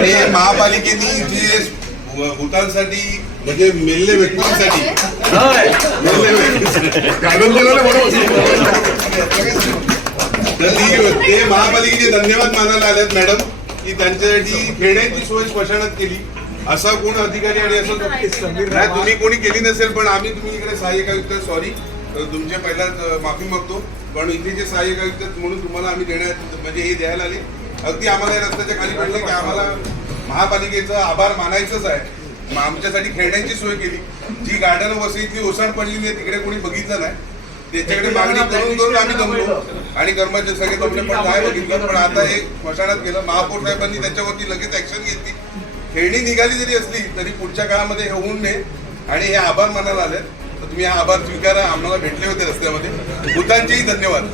आणि महापालिकेने जे भूतांसाठी म्हणजे मेल्ले व्यक्तींसाठी ते महापालिकेचे धन्यवाद मानायला आलेत मॅडम की त्यांच्यासाठी खेळण्याची सोय स्मशानात केली. असा कोण अधिकारी आणि असं नाही तुम्ही कोणी केली नसेल पण आम्ही तुम्ही इकडे सहाय्यक आयुक्त सॉरी तुमच्या पहिला माफी मागतो पण इथे जे सहाय्यक आयुक्त म्हणून तुम्हाला आम्ही देण्यात म्हणजे हे द्यायला आले. अगदी आम्हाला या रस्त्याच्या खाली पडलं की आम्हाला महापालिकेचा आभार मानायचंच आहे. आमच्यासाठी खेळण्याची सोय केली. जी गार्डन वसईतली ओसाड पडलेली आहे तिकडे कोणी बघितलं नाही. त्याच्याकडे मागणी करून करून आम्ही जमलो आणि कर्मचारी सगळे जमले पण काय बघितलं. पण आता हे स्मशानात गेलं. महापौर साहेबांनी त्याच्यावरती लगेच ऍक्शन घेतली. खेळणी निघाली जरी असली तरी पुढच्या काळामध्ये हे होऊन नये आणि हे आभार मानायला आले तर तुम्ही हा आभार स्वीकारा. आम्हाला भेटले होते रस्त्यामध्ये. भूतांचेही धन्यवाद.